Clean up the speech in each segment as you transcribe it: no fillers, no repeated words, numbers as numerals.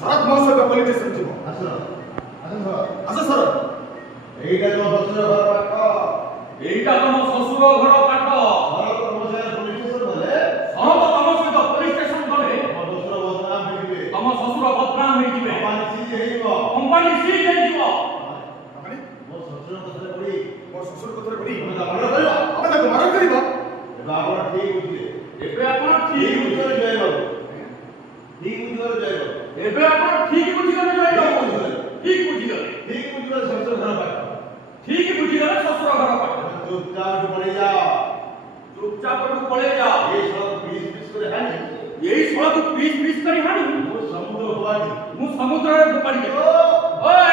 শরৎ মহোৎসব police station যাব আস সর এইটা তো শ্বশুর ঘর পাঠ এইটা তম শ্বশুর ঘর পাঠ শরৎ কর্মচারী পুলিশ স্টেশন বলে শরৎ তম সহিত পুলিশ স্টেশন গলে তম শ্বশুর বদনাম হইবে তম শ্বশুর বদনাম হইଯିবে কোম্পানি সিজ হইব কোম্পানি সিজ হইଯିବ আপনি ମୋ ଶ୍ୱଶୁର କଥାରେ ପଡି ମୋ ଶ୍ୱଶୁର କଥାରେ ପଡି ତମେ ମାଡ଼ କରିବ ଆମେ ତାକୁ ମାରଣ କରିବ ଏବେ ଆପଣ ଠିକ ବୁଝିଲେ ଏବେ ଆପଣ ଠିକ ଠିକ ବୁଝିଲେ ଜୟ ବାବୁ ଠିକ ବୁଝିଲେ ଜୟ ବାବୁ ଏବେ ଆପଣ ଠିକ ବୁଝିଗଲେ ଜୟ ବାବୁ ଠିକ ବୁଝିଗଲେ ଠିକ ବୁଝିଲେ ଶ୍ୱଶୁର ଘର ପାଠ ଠିକ ବୁଝିଗଲେ ଶ୍ୱଶୁର ଘର ପାଠ ଚୁପଚାପ ପଳେଇ ଯାଅ ଚୁପଚାପ ପଳେଇ ଯାଅ এই সব পিস পিস করে হানি এই সଳକୁ ପିସ୍ ପିସ୍ କରି ହାଣି ମୁଁ ସମୁଦ୍ର ହବାନି ମୁଁ ସମୁଦ୍ରରେ ଫୋପାଡ଼ି ଦେବି ଓଏ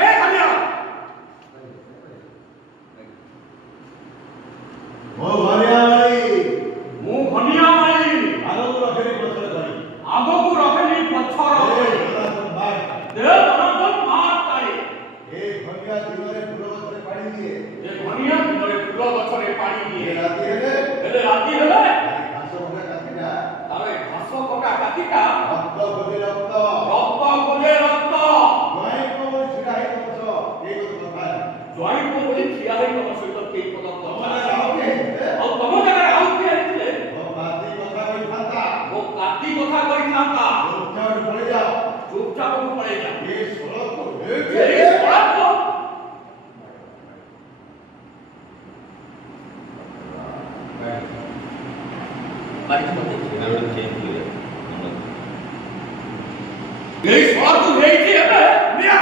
ଏ ଖାଲିଆ ମୋ ଘରିଆ ଭାଇ ମୁଁ ଘନିଆ ମାଳି ଆଗକୁ ରଖେନି ପଛରେ ଧରି ଆଗକୁ ରଖେନି ପଛର ଦେ ତନନ୍ତ ମାର ତାଳି ଏ ଘରିଆ ଦିନରେ ଫୁଲ ଗଛରେ ପାଣି ଦିଏ ଏ ଘନିଆ ଦିନରେ ଫୁଲ ଗଛରେ ପାଣି ଏ ଦିଏ ରାତି ହେଲେ ହେଲେ ରାତି ହେଲେ ଘାସ ଭଙ୍ଗା କାଟିଟା ତାରେ ଘାସ କଟା କାଟିକା ରକ୍ତ ଖୋଜେ ରକ୍ତ ରକ୍ତ ଖୋଜେ ରକ୍ତ ଜୟ କୋମଳ ଛିଡ଼ା ହେଇ ବସ ଏଇ କଥା ଜ୍ୱାଇଁଙ୍କ ବୋଲି ଠିଆ ହେଇ ତମ ସହିତ କେହି ପଦ ତମେ ଆଉ କେ ଆଉ ତମ ଜାଗାରେ ଆଉ କିଏ ହେଇଥିଲେ ମୋ ପାତି କଥା କହିଥାନ୍ତା ମୋ କାତି କଥା କହିଥାନ୍ତା ଚୁପଚାପ ପଳେଇ ଯାଅ ଚୁପଚାପ ପଳେଇ ଯା ଏ ସଳକୁ ଏଇ ସଳକୁ এই সଳକୁ ହେଇଛି ଏବେ ନିଆ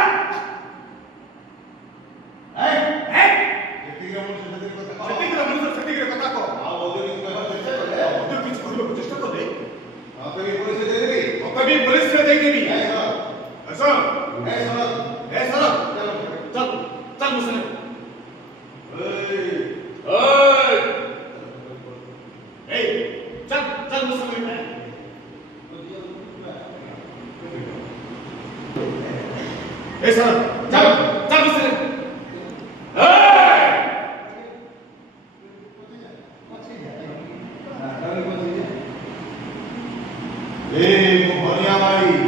এই ଏ ଏତିକି ମୁଁ ସେତିକି କଥା କହ ସେତିକିରେ ମଣିଷ ସେତିକିରେ କଥା କହ ଆଉ ଅଧିକ କିଛି କହିବାକୁ ଚେଷ୍ଟା କଲେ ଅଧିକ କିଛି କହିବାକୁ ଚେଷ୍ଟା କଲେ ତତେ ବି ପଇସା ଦେଇଦେବି ତତେ ବି ପୋଲିସରେ ଦେଇଦେବି ଏ ସଳ ଆସ ଏ ସଳ ଏ ସର ଚାଲ ଚାଲ ଚାଲ ମୋ ସାଙ୍ଗେ এই ଏଇ ଚାଲ ଚାଲ ମୋ ସାଙ୍ଗେ ଏ ସର ଚାଲ ଚାଲ ମୋ ସାଙ୍ଗେ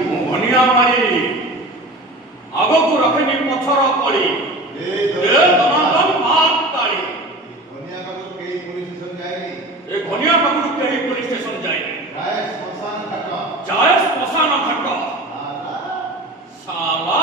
ମୁଁ ଘନିଆ ମାଳି ଆଗକୁ ରଖେନି ପଛର କଳି ଏ ତନନ୍ତ ମାର ତାଳି ଏ ଘନିଆ ପାଖରୁ କେହି ପୋଲିସ ଷ୍ଟେସନ ଯାଇନି ଯାଏ ଶ୍ମଶାନ ଘାଟ ଶାଲା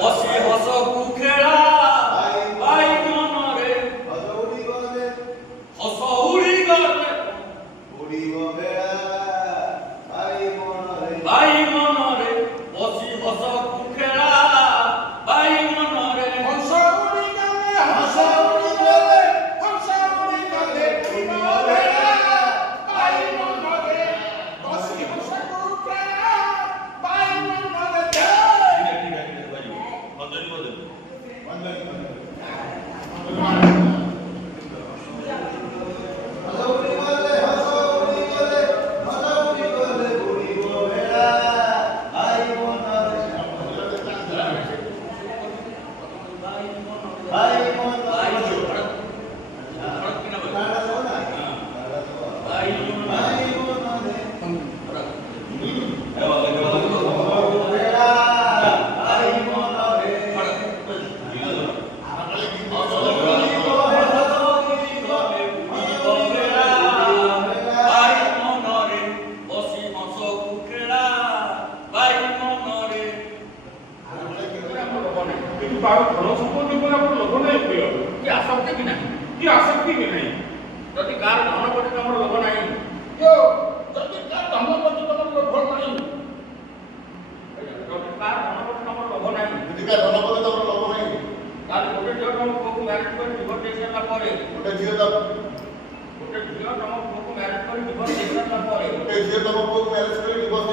ବସି ହସକୁ ଖେଳା ଭାଇ ମନରେ ହସ ଉଡ଼ିଗଲେ ଭାଇ ମନରେ ବସି ହସକୁ ଖେଳା ଭାଇ ମନରେ ହଂସ ଉଡ଼ିଗଲେ ହଂସ ଉଡ଼ିଗଲେ ହଂସ ଉଡ଼ିଗଲେ ଉଡ଼ିବ ବେଳା ଭାଇ ମନରେ ବସି ହଂସକୁ ଖେଳା ଭାଇ ମନରେ ଯଦି କାହାର ଧନ ପ୍ରତି ତମର ଲୋଭ ନାହିଁ ଯଦି କାହାର ଧନ ପ୍ରତି ତମର ଲୋଭ ନାହିଁ ଯଦି କାହାର ଧନ ପ୍ରତି ତମର ଲୋଭ ନାହିଁ ଧନ ପଦେ ତମର ଲୋଭ ନାହିଁ ତାହେଲେ ଗୋଟେ ଝିଅ ତମ ପୁଅକୁ ମ୍ୟାରେଜ କରି ଡିଭୋର୍ସ ଦେଇସାରିଲା ପରେ ଗୋଟେ ଝିଅ ତମ ଗୋଟେ ଝିଅ ତମ ପୁଅକୁ ମ୍ୟାରେଜ କରି ଡିଭୋର୍ସ ଦେଇସାରିଲା ପରେ ପୁଅକୁ ମ୍ୟାରେଜ କରି ଡିଭୋର୍ସ